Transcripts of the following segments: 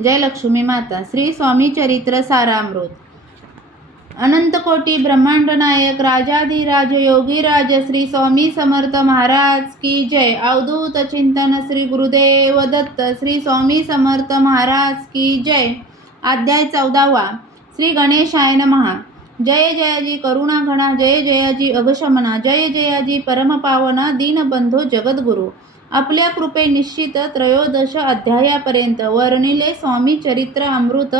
जय लक्ष्मी माता. श्री स्वामी चरित्र सारामृत. अनंत कोटी ब्रह्मांड नायक राजाधिराज योगीराज श्री स्वामी समर्थ महाराज की जय. अवधूत चिंतन श्री गुरुदेव दत्त. श्री स्वामी समर्थ महाराज की जय. अध्याय 14वा. श्री गणेशाय नमः. जय जयाजी करुणाघना, जय जयाजी अघशमना, जय जयाजी परमपावना, दीनबंधो जगद्गुरु. आपल्या कृपे निश्चित 13 अध्यायापर्यंत वर्णिले स्वामी चरित्र अमृत.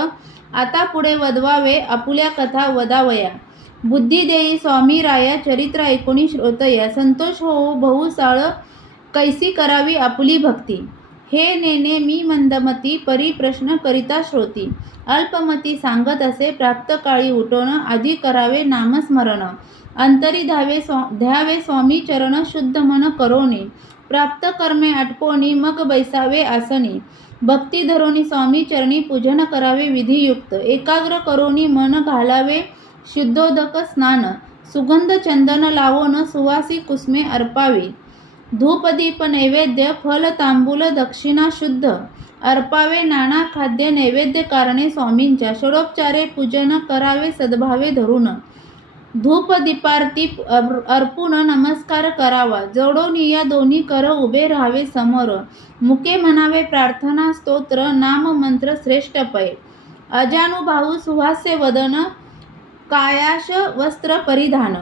आता पुढे वदवावे आपुल्या कथा वदावया. बुद्धी देई स्वामी राया, चरित्र ऐकुनी श्रोतया. संतोष होऊ बहुसाळ, कैसी करावी आपुली भक्ती. हे नेने मी मंदमती, परी प्रश्न करिता श्रोती. अल्पमती सांगत असे, प्राप्त काळी उठोन, आधी करावे नामस्मरण. अंतरी ध्यावे स्वामी चरण, शुद्ध मन करोनी. प्राप्त कर्मे आटपोनी, मग बैसावे आसनी. भक्ती धरोनी स्वामी चरणी, पूजन करावे विधियुक्त. एकाग्र करोनी मन घालावे शुद्धोदक स्नान. सुगंध चंदन लावोन, सुवासी कुसुमे अर्पावी. धूपदीप नैवेद्य, फल तांबूल दक्षिणा शुद्ध. अर्पावे नाना खाद्य नैवेद्य कारणे स्वामींच्या. षोडोपचारे पूजन करावे सद्भावे धरून. धूप दीपारती अर्पून नमस्कार करावा. जोडोनिया दोन्ही कर उभे राहावे समोर. मुके म्हणावे प्रार्थना स्तोत्र, नाम मंत्र श्रेष्ठ पै. अजानुभाऊ सुहास्य वदन, कायाश वस्त्र परिधान.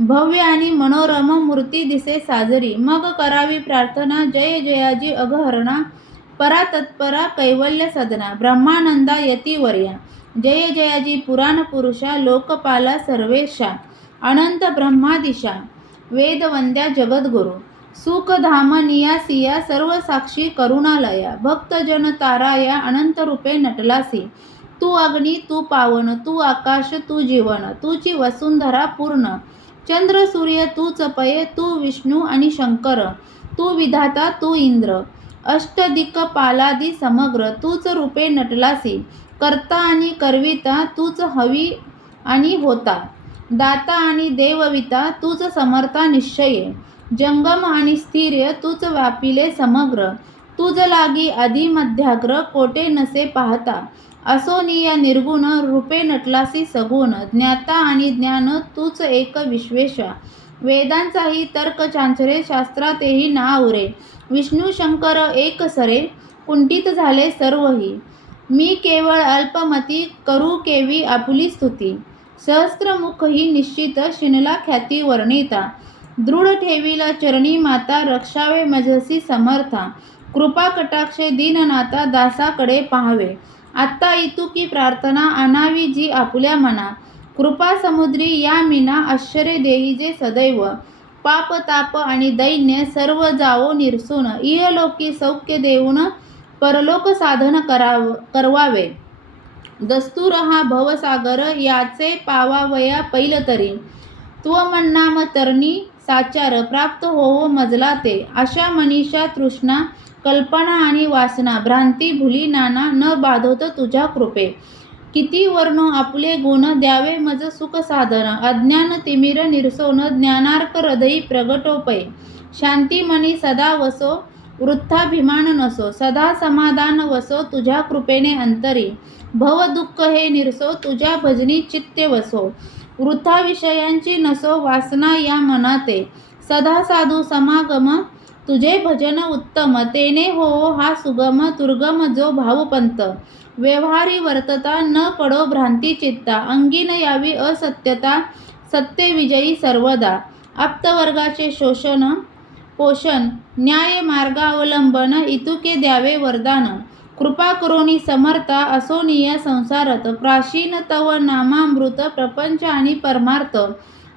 भव्य आणि मनोरम मूर्ती दिसे साजरी. मग करावी प्रार्थना, जय जयाजी अघहरणा, परातत्परा कैवल्य सदना. ब्रह्मानंदा यतिवर्या, जय जयाजी पुराण पुरुषा, लोकपाला सर्वेशा. अनंत ब्रह्मादिशा, वेदवंद्या जगद्गुरु. सुखधाम नियासिया, सर्व साक्षी करुणालया. भक्तजन ताराया, अनंत रूपे नटलासी. तू अग्नी, तू पावन, तू आकाश, तू जीवन. तूची वसुंधरा पूर्ण. चंद्र सूर्य तूच पय, तू विष्णू आणि शंकर. तू विधाता, तू इंद्र. अष्टदिक्पालादी समग्र, तूच रूपे नटलासी. करता आणि करविता, तूच हवी आणि होता. दाता आणि देवविता, तूच समर्था निश्चये. जंगम आणि स्थिर्य, तूच व्यापिले समग्र. तुझ लागी आधी मध्याग्र, कोटे नसे पाहता. असोनिया निर्गुण, रूपे नटलासी सगुण. ज्ञाता आणि ज्ञान, तूच एक विश्वेशा. वेदांचाही तर्क चांचरे, शास्त्रातेही नाउरे. विष्णू शंकर एक सरे, कुंठित झाले सर्वही. मी केवळ अल्पमती, करू केवी आपुली स्तुती. सहस्त्रमुखही निश्चित, शिनला ख्याती वर्णिता. दृढ ठेवीला चरणी माता, रक्षावे मजसी समर्था. कृपा कटाक्षे दीननाथा, दासाकडे पाहावे. आत्ता इतुकी प्रार्थना, आणावी जी आपुल्या मना. कृपा समुद्री या मीना, आश्चर्य देई जे सदैव. पाप ताप आणि दैन्य सर्व जावो निरसून. इहलोकी सौख्य देऊन, परलोक साधन करवावे. दस्तूर हा भवसागर, याचे पावावया पैल तरी. त्वमन्नाम तरणी साचार, प्राप्त होवो मजला ते. आशा मनीषा तृष्णा, कल्पना आणि वासना. भ्रांती भुली नाना, न बाधोत तुझ्या कृपे. किती वर्णो आपुले गुण, द्यावे मज सुख साधन. अज्ञान तिमिर निरसोन, ज्ञानार्क हृदयी प्रगटोपय. शांती मनी सदा वसो, वृथाभिमान नसो. सदा समाधान वसो, तुझ्या कृपेने अंतरी. भव दुःख हे निरसो, तुझ्या भजनी चित्ते वसो. वृथा विषयांची नसो, वासना या मनाते. सदा साधू समागम, तुझे भजन उत्तम. तेने हो हा सुगम, दुर्गम जो भावपंत. व्यवहारी वर्तता, न पडो भ्रांती चित्ता. अंगी न यावी असत्यता, सत्य विजयी सर्वदा. आप्तवर्गाचे शोषण पोषण, न्याय मार्गावलंबन. इतुके द्यावे वरदान. कृपा करोनी समर्था, असोनिया संसारत. प्राचीन तव नामामृत, प्रपंच आणि परमार्थ.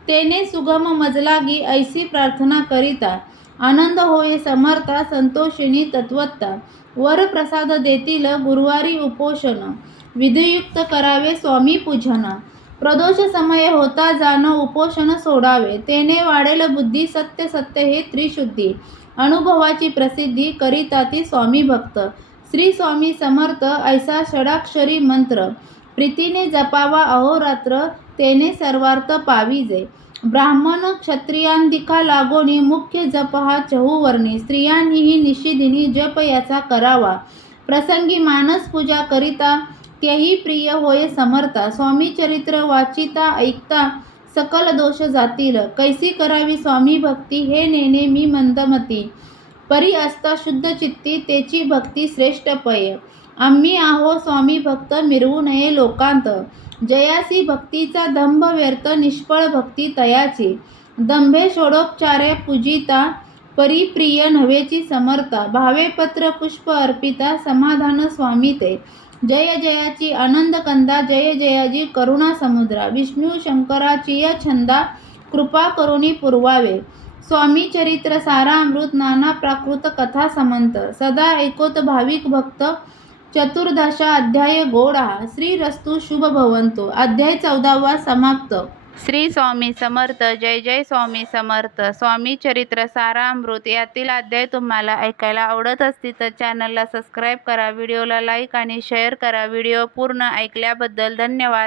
तेने सुगम मजलागी, ऐसी प्रार्थना करिता. आनंद होय समर्था, संतोषिनी तत्वत्ता. वर प्रसाद देतील, गुरुवारी उपोषण. विधियुक्त करावे स्वामी पूजन. प्रदोष समय होता जाण, उपोषण सोडावे. तेने वाढेल बुद्धी, सत्य सत्य हे त्रिशुद्धी. अनुभवाची प्रसिद्धी, करिता ती स्वामी भक्त. श्री स्वामी समर्थ ऐसा षडाक्षरी मंत्र. प्रीतीने जपावा अहोरात्र, तेने सर्वार्थ पाविजे. ब्राह्मण क्षत्रियांदिका लागोनी, मुख्य जप हा चहुवर्णी. स्त्रियांनीही निशिदिनी जप याचा करावा. प्रसंगी मानस पूजा करिता तेही प्रिय होय समर्था. स्वामी चरित्र वाचिता ऐकता सकल दोष जातील. कैसी करावी स्वामी भक्ती हे नेने मी मंदमती. परी असता शुद्ध चित्ती तेची भक्ती श्रेष्ठ पय. आम्ही आहो स्वामी भक्त मिरवू नये लोकांत. जयासी भक्तीचा दंभ व्यर्थ निष्फळ भक्ती तयाची. दंभे षोडोपचारे पूजिता परी प्रिय नव्हेची समर्था. भावे पत्र पुष्प अर्पिता समाधान स्वामी ते. जय जयाची आनंद कंदा जय जयाजी करुणा समुद्रा. विष्णू शंकराचिय छंदा कृपा करुणी पुरवावे. स्वामी चरित्र सारामृत नाना प्राकृत कथा समंत. सदा ऐकोत भाविक भक्त चतुर्दशा अध्याय गोडा. श्रीरस्तु शुभ भवंतो. अध्याय 14वा समाप्त. श्री स्वामी समर्थ. जय जय स्वामी समर्थ. स्वामी चरित्र सारामृत यातील अध्याय तुम्हाला ऐकायला आवडत असतील तर चॅनलला सबस्क्राईब करा, व्हिडिओला लाईक आणि शेअर करा. व्हिडिओ पूर्ण ऐकल्याबद्दल धन्यवाद.